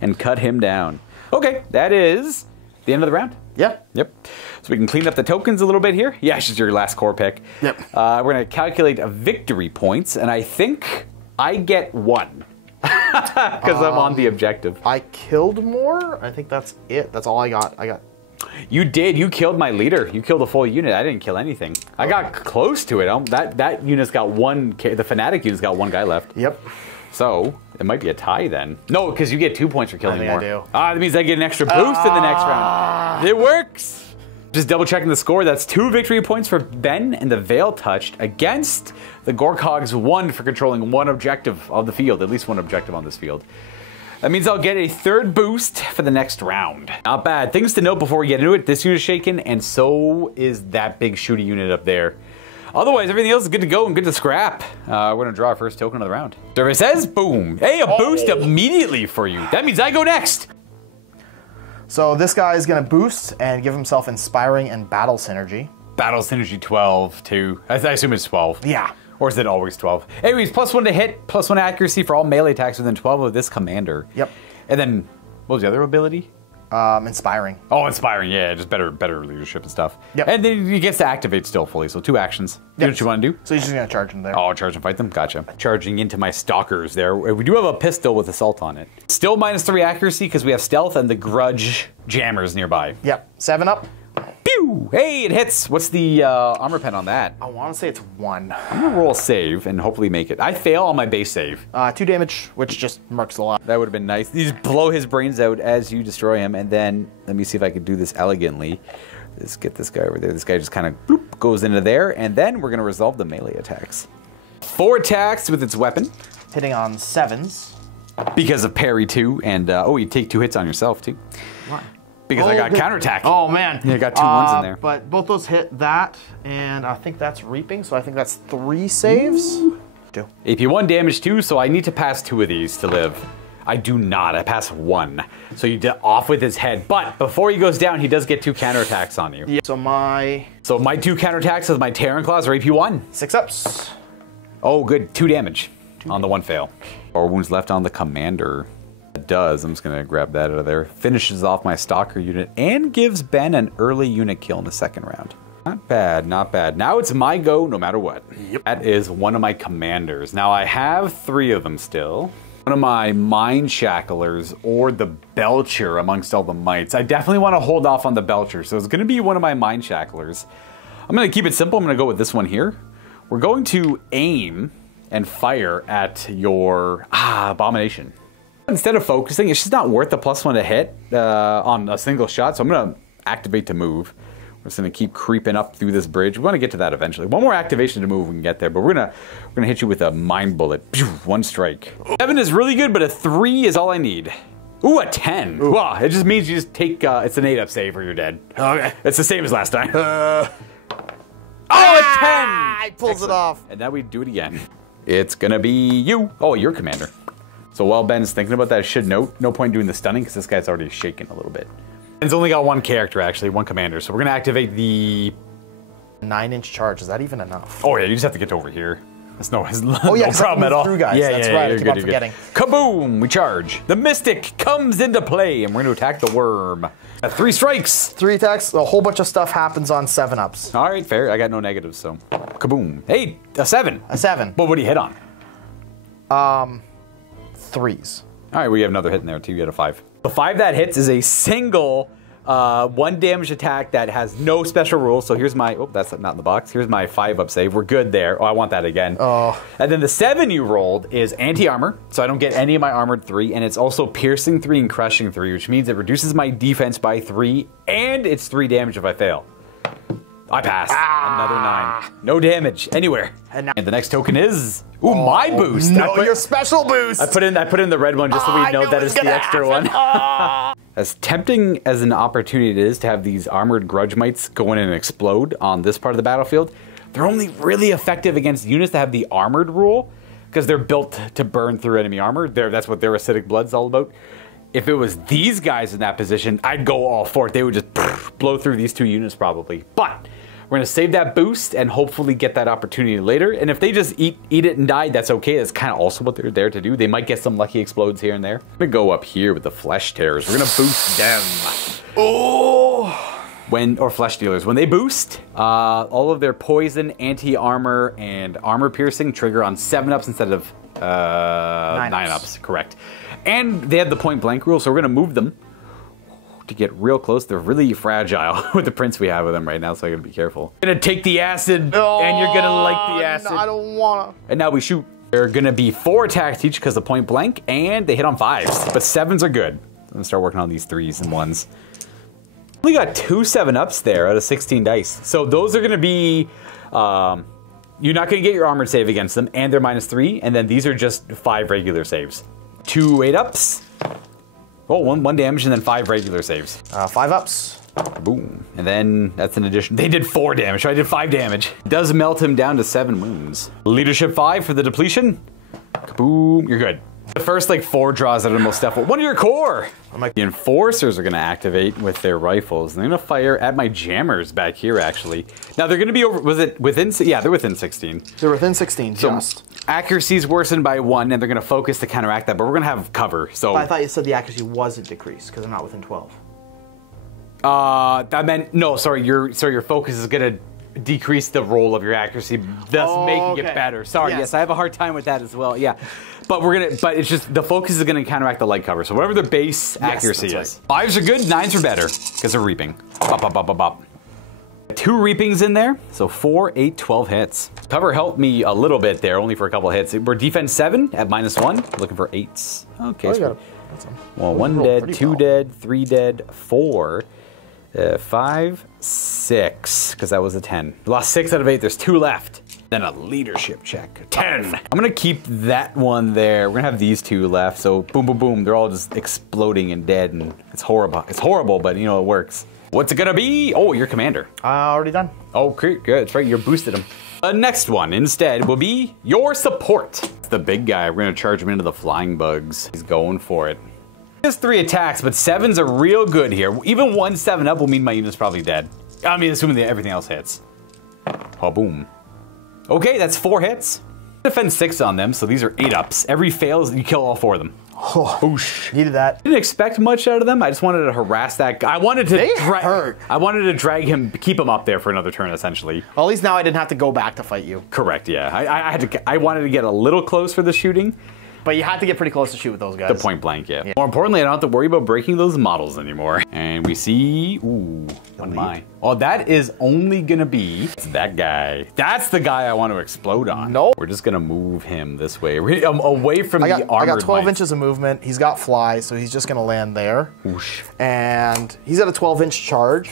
And cut him down. Okay, that is the end of the round. Yep. Yep. So we can clean up the tokens a little bit here. Yeah, it's just your last core pick. Yep. We're going to calculate victory points, and I think I get 1. Because I'm on the objective. I killed more? I think that's it. That's all I got. You did. You killed my leader. You killed a full unit. I didn't kill anything. I got close to it. That unit's got 1. The Fanatic unit's got 1 guy left. Yep. So it might be a tie then. No, because you get 2 points for killing more. I do. That means I get an extra boost in the next round. It works. Just double checking the score. That's 2 victory points for Ben and the Veil-Touched against the Gorkogs 1 for controlling 1 objective of the field. At least 1 objective on this field. That means I'll get a 3rd boost for the next round. Not bad. Things to note before we get into it. This unit is shaken, and so is that big shooty unit up there. Otherwise, everything else is good to go and good to scrap. We're going to draw our first token of the round. Survey says, boom. Hey, a boost immediately for you. That means I go next. So this guy is going to boost and give himself Inspiring and Battle Synergy. Battle Synergy 12 too. I assume it's 12. Yeah. Or is it always 12? Anyways, +1 to hit, +1 accuracy for all melee attacks within 12 of this commander. Yep. And then, what was the other ability? Inspiring. Oh, Inspiring, yeah, just better leadership and stuff. Yep. And then he gets to activate still fully, so 2 actions. Do what you want to do? So he's just going to charge him there. Oh, charge and fight them? Gotcha. Charging into my stalkers there. We do have a pistol with assault on it. Still -3 accuracy because we have stealth and the grudge jammers nearby. Yep. 7 up. Pew! Hey, it hits. What's the armor pen on that? I want to say it's 1. I'm going to roll a save and hopefully make it. I fail on my base save. 2 damage, which just marks a lot. That would have been nice. You just blow his brains out as you destroy him, and then let me see if I could do this elegantly. Let's get this guy over there. This guy just kind of bloop, goes into there, and then we're going to resolve the melee attacks. 4 attacks with its weapon. Hitting on 7s. Because of parry too, and you take 2 hits on yourself too. Why? Because I got counterattack. Oh man. Yeah, I got 2 ones in there. But both those hit that, and I think that's reaping, so I think that's 3 saves. Ooh. 2. AP1 damage 2, so I need to pass 2 of these to live. I do not. I pass 1. So you off with his head. But before he goes down, he does get 2 counterattacks on you. Yeah, so my 2 counterattacks with my Terran Claws are AP1. 6 ups. Oh, good. 2 damage on the 1 fail. 4 wounds left on the commander. It does. I'm just going to grab that out of there. Finishes off my stalker unit and gives Ben an early unit kill in the 2nd round. Not bad, not bad. Now it's my go no matter what. Yep. That is one of my commanders. Now I have 3 of them still. One of my Mind Shacklers or the Belcher amongst all the mites. I definitely want to hold off on the Belcher, so it's going to be one of my Mind Shacklers. I'm going to keep it simple. I'm going to go with this one here. We're going to aim and fire at your Abomination. Instead of focusing, it's just not worth the +1 to hit on a single shot, so I'm going to activate to move. We're just going to keep creeping up through this bridge. We want to get to that eventually. 1 more activation to move, we can get there, but we're gonna hit you with a Mind Bullet. 1 strike. 7 is really good, but a 3 is all I need. Ooh, a 10. Ooh. Wow, it just means you just take, it's an 8-up save or you're dead. Okay. It's the same as last time. Oh, a 10! He pulls it off. And now we do it again. It's gonna be you. Oh, you're commander. So while Ben's thinking about that, I should note, no point doing the stunning because this guy's already shaken a little bit. Ben's only got one character, actually, one commander. So we're gonna activate the 9-inch charge. Is that even enough? Oh yeah, you just have to get over here. That's no yeah, problem at all. Through, guys. Yeah, that's yeah, right. you're I keep good, on forgetting. Kaboom! We charge. The Mystic comes into play, and we're going to attack the Worm. 3 strikes. 3 attacks. A whole bunch of stuff happens on 7-ups. All right, fair. I got no negatives, so kaboom. Hey, a 7. A 7. Well, what do you hit on? 3s. All right, we have another hit in there too. You had a 5. The 5 that hits is a single 1 damage attack that has no special rules. So here's my, oh, that's not in the box. Here's my 5-up save. We're good there. Oh, I want that again. Oh. And then the 7 you rolled is anti-armor. So I don't get any of my armored 3. And it's also piercing 3 and crushing 3, which means it reduces my defense by 3. And it's 3 damage if I fail. I pass. Another 9. No damage anywhere. And the next token is, ooh, my boost. No, your special boost. I put in the red one just so we know that it's the extra one. As tempting as an opportunity it is to have these armored grudge mites go in and explode on this part of the battlefield, they're only really effective against units that have the armored rule because they're built to burn through enemy armor. That's what their acidic blood's all about. If it was these guys in that position, I'd go all for it. They would just blow through these 2 units probably. But we're going to save that boost and hopefully get that opportunity later. And if they just eat it and die, that's okay. That's kind of also what they're there to do. They might get some lucky explodes here and there. I'm going to go up here with the Flesh Tearers. We're going to boost them. Oh! Or Flesh Dealers. When they boost, all of their poison, anti-armor, and armor piercing trigger on 7-ups instead of 9-ups. Correct. And they have the point blank rule, so we're going to move them to get real close. They're really fragile with the prints we have with them right now, so I gotta be careful. Gonna take the acid, and you're gonna like the acid. No, I don't wanna. And now we shoot. They're gonna be 4 attacks each because of point blank, and they hit on 5s, but 7s are good. I'm gonna start working on these 3s and 1s. We got 2 7-ups there out of 16 dice, so those are gonna be. You're not gonna get your armored save against them, and they're -3, and then these are just 5 regular saves. 2 8-ups. Oh, one damage and then 5 regular saves. 5-ups. Boom. And then that's an addition. They did 4 damage, so I did 5 damage. Does melt him down to 7 wounds. Leadership 5 for the depletion. Kaboom. You're good. The first 4 draws that are the most deathful. One of your core. The enforcers are going to activate with their rifles. They're going to fire at my jammers back here, actually. Now they're going to be over. Was it within? Yeah, they're within 16. They're within 16. So just. Accuracy's worsened by 1, and they're going to focus to counteract that. But we're going to have cover. So I thought you said the accuracy wasn't decreased because they're not within 12. That meant no. Sorry, your focus is going to decrease the roll of your accuracy, thus making it better. Sorry, yes, I have a hard time with that as well. Yeah, but but it's just the focus is going to counteract the light cover. So whatever their base accuracy is, 5s are good, 9s are better because they're reaping. Bop, bop, bop, bop, bop. 2 reapings in there, so 4, 8, 12 hits. Cover helped me a little bit there, only for a couple of hits. We're defense 7 at -1, looking for 8s. Okay, so well, 1 dead, 2 dead, 3 dead, 4, 5, 6, because that was a 10. We lost 6 out of 8, there's 2 left. Then a leadership check, 10. I'm gonna keep that one there. We're gonna have these 2 left, so boom, boom, boom. They're all just exploding and dead, and it's horrible. It's horrible, but you know, it works. What's it gonna be? Oh, your commander. Already done. Oh, good. That's right. You're boosted him. The next one instead will be your support. It's the big guy. We're gonna charge him into the flying bugs. He's going for it. He has 3 attacks, but 7s are real good here. Even 1 7-up will mean my unit's probably dead. I mean, assuming that everything else hits. Oh, boom. Okay, that's 4 hits. Defend 6 on them, so these are 8-ups. Every fails, you kill all 4 of them. Oh, Oosh. Needed that. Didn't expect much out of them. I just wanted to harass that guy. I wanted to drag him, keep him up there for another turn, essentially. Well, at least now I didn't have to go back to fight you. Correct. Yeah, I wanted to get a little close for the shooting. But you had to get pretty close to shoot with those guys. The point blank, yeah. More importantly, I don't have to worry about breaking those models anymore. And we see, ooh, oh my. Oh, that is only gonna be that guy. That's the guy I want to explode on. No. We're just gonna move him this way, away from the armored I got 12 mites. inches of movement. He's got fly, so he's just gonna land there. Whoosh. And he's at a 12-inch charge,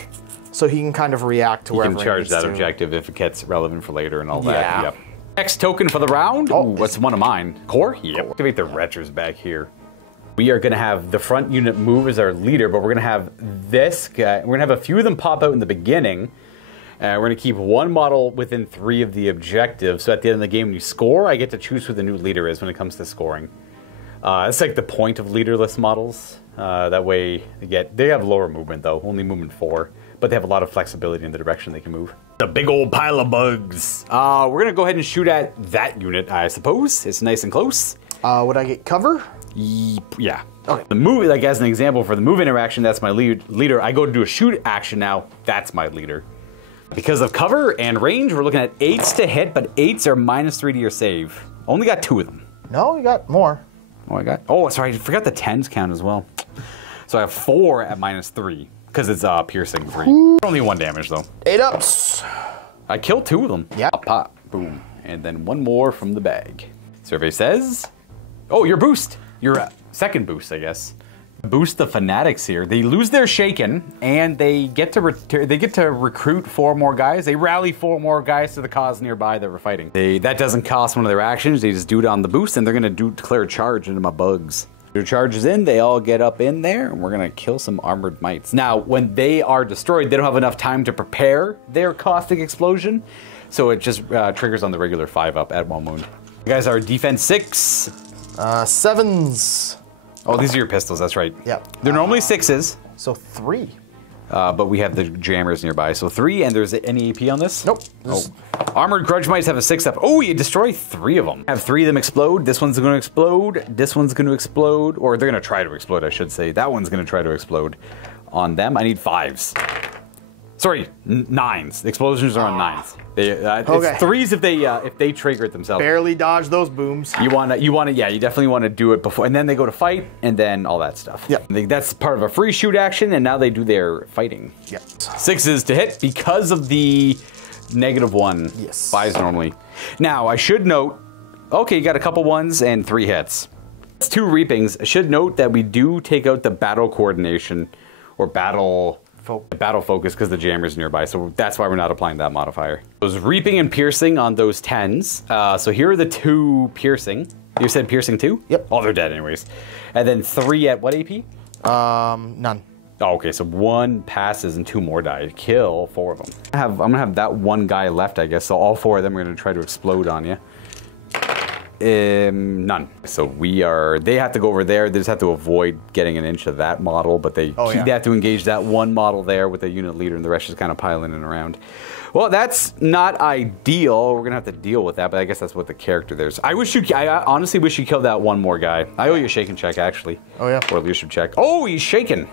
so he can kind of react to wherever he can charge that objective if it gets relevant for later and all that. Yep. Next token for the round. Oh, what's one of mine? Core? Yep. Activate the retros back here. We are going to have the front unit move as our leader, but we're going to have this guy. We're going to have a few of them pop out in the beginning. We're going to keep one model within 3 of the objectives. So at the end of the game, when you score, I get to choose who the new leader is when it comes to scoring. It's like the point of leaderless models. That way they have lower movement though, only movement 4, but they have a lot of flexibility in the direction they can move. The big old pile of bugs. We're going to go ahead and shoot at that unit, I suppose. It's nice and close. Would I get cover? Yeah. Okay. The move, like as an example for the move interaction, that's my leader. I go to do a shoot action now. That's my leader. Because of cover and range, we're looking at 8s to hit, but 8s are -3 to your save. Only got 2 of them. No, you got more. Oh, sorry, I forgot the 10s count as well. So I have 4 at -3 because it's piercing 3. Only 1 damage though. 8 ups. I killed 2 of them. Yeah. Pop, boom, and then 1 more from the bag. Survey says, oh, your boost. Your second boost, I guess. Boost the fanatics here. They lose their shaken, and they get to recruit 4 more guys. They rally 4 more guys to the cause nearby that we're fighting. That doesn't cost one of their actions. They just do it on the boost, and they're gonna declare a charge into my bugs. Their charges in, they all get up in there, and we're gonna kill some armored mites. Now, when they are destroyed, they don't have enough time to prepare their caustic explosion, so it just triggers on the regular 5-up at 1 wound. You guys are defense 6. 7s. Oh, these are your pistols, that's right. Yeah. They're normally 6s. So 3. But we have the jammers nearby. So 3, and there's any AP on this? Nope. Oh. Armored Grudge Mites have a 6-up. Oh, you destroy 3 of them. Have 3 of them explode. This one's going to explode. This one's going to explode. Or they're going to try to explode, I should say. That one's going to try to explode. On them, I need 5s. Sorry, 9s. The explosions are on 9s. Okay. It's 3s if they trigger it themselves. Barely dodge those booms. You definitely want to do it before, and then they go to fight, and then all that stuff. Yep. That's part of a free shoot action, and now they do their fighting. Yep. 6s to hit because of the -1. Yes. 5s normally. Now, I should note, okay, you got a couple 1s and 3 hits. It's 2 reapings. I should note that we do take out the battle coordination, or battle focus, because the jammer's nearby, so that's why we're not applying that modifier. Those reaping and piercing on those 10s. So here are the 2 piercing. You said piercing 2? Yep. Oh, they're dead anyways. And then 3 at what AP? None. Oh, okay, so 1 passes and 2 more die. Kill 4 of them. I'm gonna have that 1 guy left, I guess, so all 4 of them are gonna try to explode on you. None. So they have to go over there. They just have to avoid getting an inch of that model, but they have to engage that 1 model there with a unit leader, and the rest is kind of piling in around. Well, that's not ideal. We're gonna have to deal with that, but I guess that's what the character there's. I honestly wish you killed that 1 more guy. I owe you a shaken check, actually. Oh yeah. Or a leadership check. Oh, he's shaken.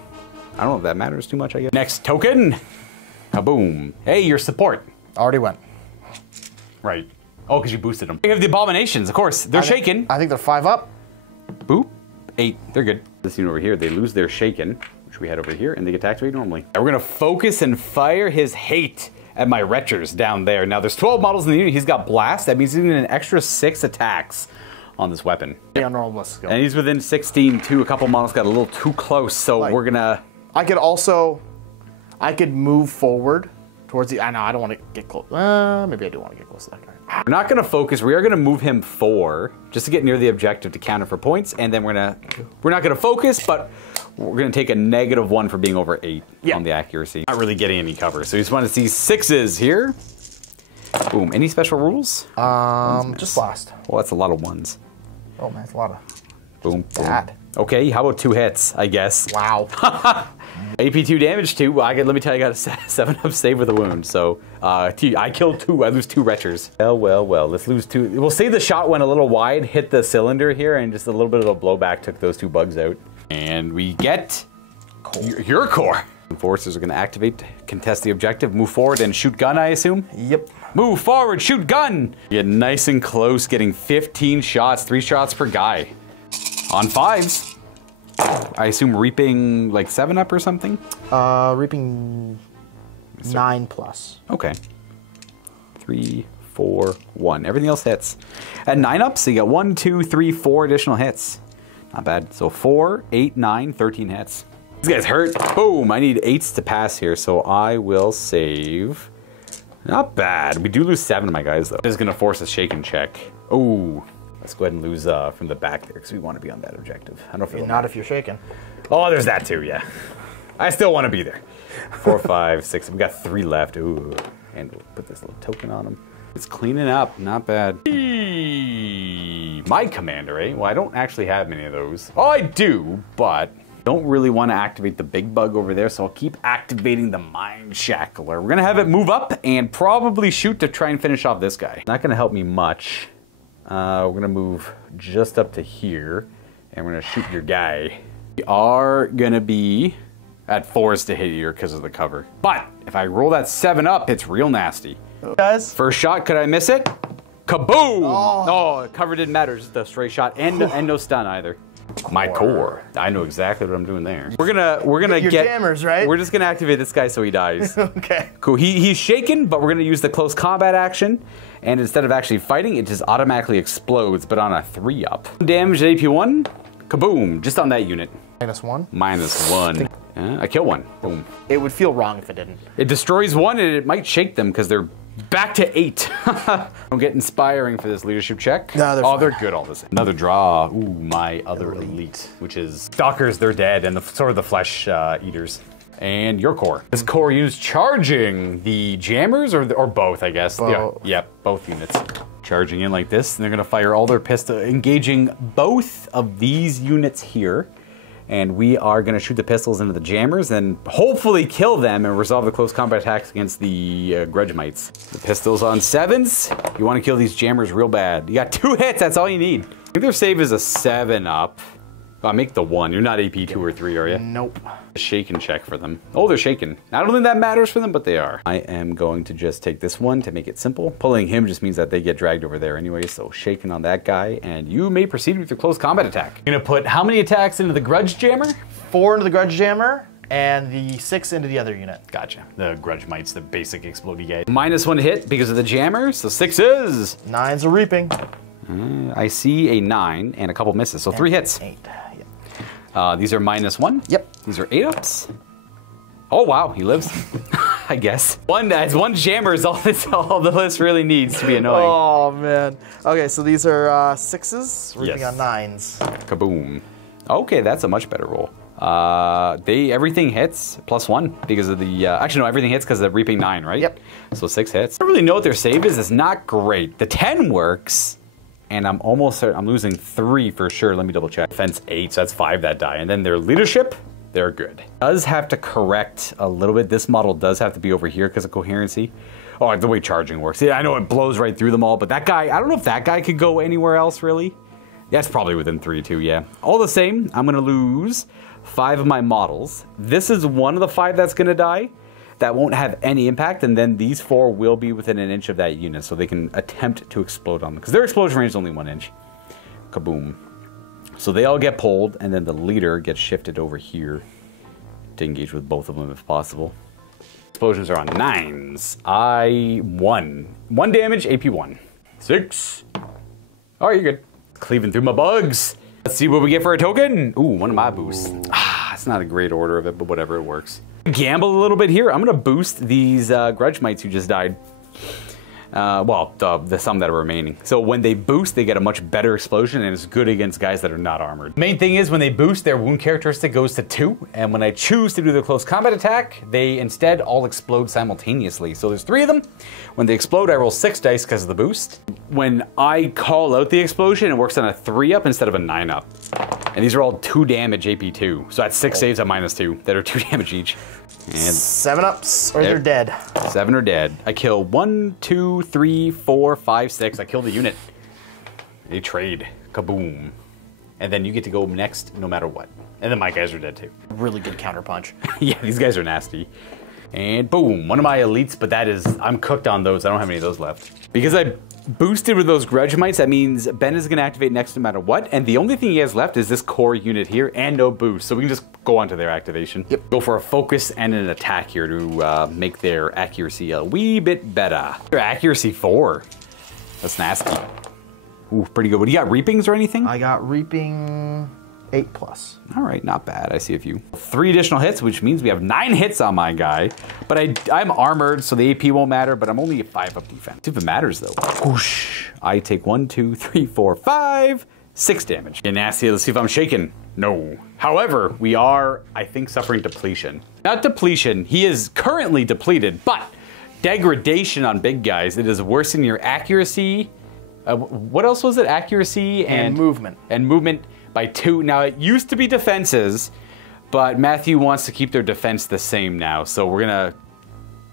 I don't know if that matters too much, I guess. Next token. Kaboom. Hey, your support. Already went. Right. Oh, because you boosted them. We have the abominations, of course. They're shaken. I think they're 5 up. Boop. 8. They're good. This unit over here, they lose their shaken, which we had over here, and they get to activate normally. Now we're going to focus and fire his hate at my retchers down there. Now there's 12 models in the unit. He's got blast. That means he's getting an extra 6 attacks on this weapon. Yeah, normal skill. And he's within 16 too. A couple models got a little too close, so we're gonna. I could move forward towards the. I know I don't want to get close. Maybe I do want to get close to that guy. We're not gonna focus. We are gonna move him 4 just to get near the objective to counter for points, and then we're not gonna focus, but we're gonna take a -1 for being over 8 on the accuracy. Not really getting any cover, so you just want to see 6s here. Boom. Any special rules? Just blast. Well, that's a lot of 1s. Oh man, that's a lot of. Boom. Bad. Okay, how about 2 hits? I guess. Wow. AP2 damage too. Let me tell you, I got a 7-up save with a wound. So I killed 2. I lose 2 retchers. Well. Let's lose 2. We'll say the shot went a little wide, hit the cylinder here, and just a little bit of a blowback took those 2 bugs out. And we get your core. Forces are going to activate, contest the objective, move forward, and shoot gun, I assume? Yep. Move forward, shoot gun! Get nice and close, getting 15 shots, 3 shots per guy. On 5s. I assume reaping like 7-up or something? Reaping 9+. Okay. 3, 4, 1. Everything else hits. At 9-up, so you got 1, 2, 3, 4 additional hits. Not bad. So 4, 8, 9, 13 hits. These guys hurt. Boom! I need 8s to pass here, so I will save. Not bad. We do lose 7 of my guys, though. This is going to force a shaken check. Oh. Let's go ahead and lose from the back there because we want to be on that objective. I don't feel Not if you're shaking. Oh, there's that too, yeah. I still want to be there. 4, 5, 6. We got 3 left. Ooh. And we'll put this little token on them. It's cleaning up. Not bad. My commander, eh? Well, I don't actually have many of those. Oh, I do, but don't really want to activate the big bug over there, so I'll keep activating the Mind Shackler. We're going to have it move up and probably shoot to try and finish off this guy. Not going to help me much. We're going to move just up to here, and we're going to shoot your guy. We are going to be at 4s to hit here because of the cover. But if I roll that 7 up, it's real nasty. Guys. First shot, could I miss it? Kaboom! Oh, cover didn't matter, just a straight shot, and no stun either. My core. I know exactly what I'm doing there. We're gonna your get jammers, right? We're just gonna activate this guy so he dies. Okay. Cool. He's shaken, but we're gonna use the close combat action, and instead of actually fighting, it just automatically explodes, but on a 3-up. Damage at AP1. Kaboom! Just on that unit. -1. -1. I kill one. Boom. It would feel wrong if it didn't. It destroys one, and it might shake them because they're back to 8. Don't get inspiring for this leadership check. No, they're good all this. Another draw. Ooh, my other elite, which is Stalkers, they're dead, and sort of the flesh eaters. And your core. This core unit's charging the jammers or both, I guess. Both. Yeah, both units. Charging in like this, and they're gonna fire all their pistol, engaging both of these units here. And we are going to shoot the pistols into the jammers and hopefully kill them and resolve the close combat attacks against the Grudge Mites. The pistols on 7s. You want to kill these jammers real bad. You got 2 hits, that's all you need. I think their save is a 7-up. Oh, make the 1. You're not AP 2 or 3, are you? Nope. Shaken check for them. Oh, they're shaken. I don't think that matters for them, but they are. I am going to just take this one to make it simple. Pulling him just means that they get dragged over there anyway, so shaken on that guy, and you may proceed with your close combat attack. You're gonna put how many attacks into the Grudge Jammer? 4 into the Grudge Jammer, and the 6 into the other unit. Gotcha. The Grudge Mites, the basic explodey guy. -1 hit because of the jammer, so 6s. 9's a reaping. I see a 9 and a couple misses, so 3 hits. 8. These are -1? Yep. These are 8-ups? Oh wow, he lives. I guess. One jammer is all the list really needs to be annoying. Oh man. Okay, so these are 6s, reaping Yes. on 9s. Kaboom. Okay, that's a much better roll. Everything hits +1 because of the, actually no, everything hits because of the reaping 9, right? Yep. So 6 hits. I don't really know what their save is. It's not great. The 10 works. And I'm losing 3 for sure. Let me double check. Defense 8, so that's 5 that die. And then their leadership, they're good. Does have to correct a little bit. This model does have to be over here because of coherency. Oh, the way charging works. Yeah, I know it blows right through them all, but that guy, I don't know if that guy could go anywhere else really. That's probably within 3 too, yeah. All the same, I'm gonna lose 5 of my models. This is one of the 5 that's gonna die. That won't have any impact, and then these 4 will be within an inch of that unit, so they can attempt to explode on them, because their explosion range is only 1 inch. Kaboom. So they all get pulled, and then the leader gets shifted over here to engage with both of them if possible. Explosions are on 9s. I won. 1 damage, AP1. 6. All right, you're good. Cleaving through my bugs. Let's see what we get for a token. Ooh, one of my boosts. It's not a great order of it, but whatever, it works. Gamble a little bit here. I'm gonna boost these Grudge Mites who just died. The some that are remaining. So when they boost, they get a much better explosion, and it's good against guys that are not armored. Main thing is when they boost, their wound characteristic goes to 2, and when I choose to do the close combat attack, they instead all explode simultaneously. So there's 3 of them. When they explode, I roll 6 dice because of the boost. When I call out the explosion, it works on a 3-up instead of a 9-up. And these are all 2 damage AP2. So that's 6 saves at -2 that are 2 damage each. And 7-ups or they're dead. 7 are dead. I kill 1, 2, 3, 4, 5, 6. I kill the unit. They trade. Kaboom. And then you get to go next no matter what. And then my guys are dead too. Really good counterpunch. Yeah, these guys are nasty. And boom, one of my elites, but I'm cooked on those. I don't have any of those left. Because I boosted with those Grudge Mites, that means Ben is going to activate next no matter what, and the only thing he has left is this core unit here and no boost, so we can just go on to their activation. Yep. Go for a focus and an attack here to make their accuracy a wee bit better. Their accuracy 4. That's nasty. Ooh, pretty good. What do you got, reapings or anything? I got reaping 8+. All right, not bad. I see a few. 3 additional hits, which means we have 9 hits on my guy. But I'm armored, so the AP won't matter, but I'm only at 5 up defense. If it matters, though. Whoosh. I take 1, 2, 3, 4, 5, 6 damage. Get nasty. Let's see if I'm shaken. No. However, we are, I think, suffering depletion. Not depletion. He is currently depleted, but degradation on big guys. It is worsening your accuracy. What else was it? Accuracy and movement. And movement by 2. Now, it used to be defenses, but Matthew wants to keep their defense the same now. So we're going to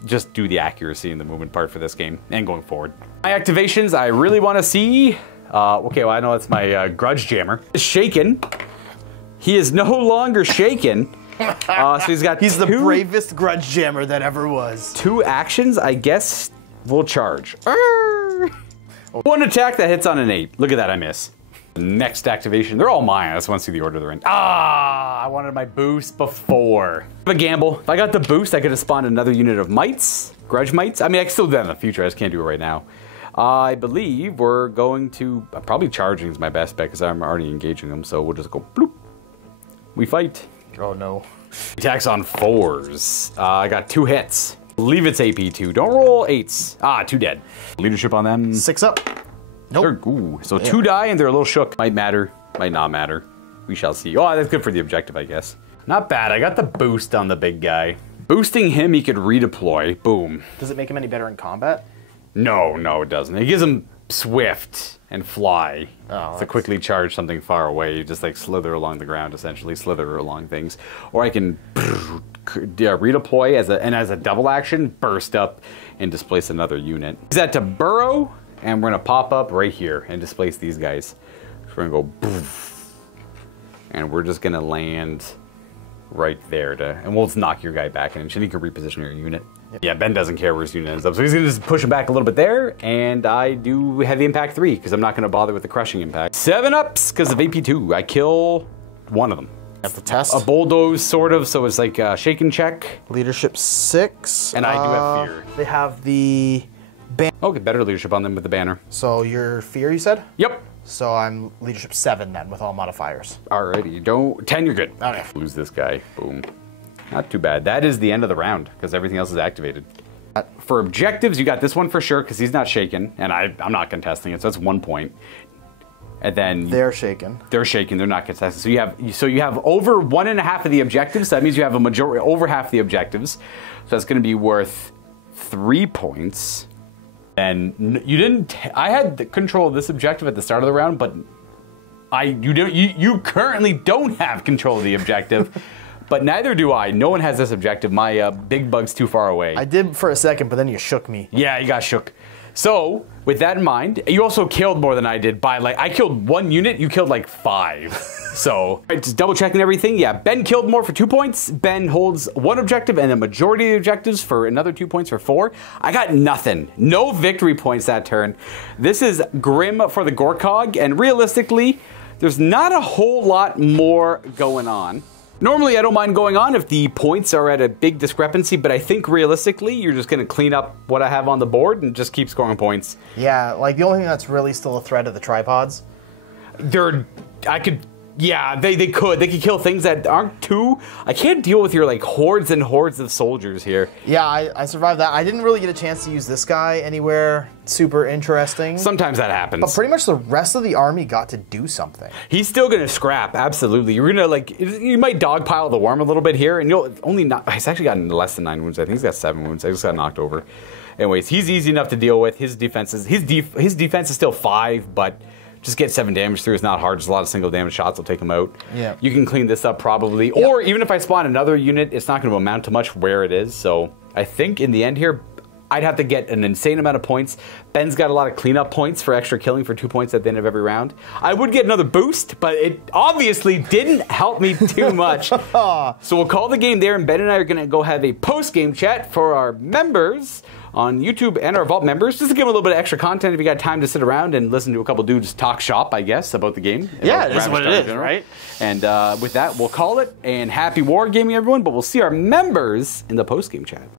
just do the accuracy and the movement part for this game and going forward. My activations, I really want to see. Okay, well, I know it's my Grudge Jammer. Shaken. He is no longer shaken. So he's the bravest Grudge Jammer that ever was. 2 actions, I guess, will charge. 1 attack that hits on an 8. Look at that, I miss. Next activation, they're all mine. I just want to see the order they're in. I wanted my boost before. A gamble. If I got the boost, I could have spawned another unit of mites, grudge mites. I mean, I can still do that in the future. I just can't do it right now. I believe we're going to, probably charging is my best bet because I'm already engaging them. So we'll just go bloop. We fight. Oh no. Attacks on 4s. I got 2 hits. Leave its AP 2. Don't roll 8s. 2 dead. Leadership on them. 6 up. Nope. Ooh, so 2 die and they're a little shook. Might matter, might not matter. We shall see. Oh, that's good for the objective, I guess. Not bad. I got the boost on the big guy. Boosting him, he could redeploy. Boom. Does it make him any better in combat? No, it doesn't. It gives him swift and fly. Oh, to quickly charge something far away. You just like slither along the ground, essentially. Slither along things. Or I can redeploy as a double action, burst up and displace another unit. Use that to burrow. And we're gonna pop up right here and displace these guys. So we're gonna go poof, and we're just gonna land right there and we'll just knock your guy back and you can reposition your unit. Yep. Yeah, Ben doesn't care where his unit ends up. So he's gonna just push him back a little bit there, and I do heavy impact 3 because I'm not gonna bother with the crushing impact. 7 ups because of AP 2. I kill 1 of them. That's the test. A bulldoze, sort of, so it's like a shake and check. Leadership 6. And I do have fear. They have the Okay, better leadership on them with the banner. So your fear, you said? Yep. So I'm leadership 7 then with all modifiers. Alrighty, 10, you're good. Okay. Lose this guy. Boom. Not too bad. That is the end of the round because everything else is activated. For objectives, you got this one for sure because he's not shaken, and I'm not contesting it, so that's 1 point. And then they're shaken. They're shaken. They're not contested. So you have over 1.5 of the objectives. So that means you have a majority over half the objectives. So that's going to be worth 3 points. And you didn't. I had control of this objective at the start of the round, but you currently don't have control of the objective. But neither do I. No one has this objective. My big bug's too far away. I did for a second, but then you shook me. Yeah, you got shook. So, with that in mind, you also killed more than I did by I killed 1 unit, you killed 5. So, just double checking everything. Yeah, Ben killed more for 2 points. Ben holds 1 objective and the majority of the objectives for another 2 points for 4. I got nothing. No victory points that turn. This is grim for the Gorkog, and realistically, there's not a whole lot more going on. Normally, I don't mind going on if the points are at a big discrepancy, but I think realistically, you're just going to clean up what I have on the board and just keep scoring points. Yeah, the only thing that's really still a threat are the tripods. Yeah, they could kill things that aren't too. I can't deal with your hordes and hordes of soldiers here. Yeah, I survived that. I didn't really get a chance to use this guy anywhere super interesting. Sometimes that happens. But pretty much the rest of the army got to do something. He's still gonna scrap, absolutely. You're gonna you might dogpile the worm a little bit here, and you'll only not. He's actually gotten less than 9 wounds. I think he's got 7 wounds. I just got knocked over. Anyways, he's easy enough to deal with. His defense is still 5, but. Just get 7 damage through. It's not hard. Just a lot of single damage shots will take him out. Yeah. You can clean this up probably. Yeah. Or even if I spawn another unit, it's not going to amount to much where it is. So I think in the end here, I'd have to get an insane amount of points. Ben's got a lot of cleanup points for extra killing for 2 points at the end of every round. I would get another boost, but it obviously didn't help me too much. So we'll call the game there, and Ben and I are going to go have a post-game chat for our members on YouTube and our Vault members, just to give them a little bit of extra content if you got time to sit around and listen to a couple dudes talk shop, I guess, about the game. Yeah, that's what it is, right? And with that, we'll call it, and happy wargaming, everyone, but we'll see our members in the post-game chat.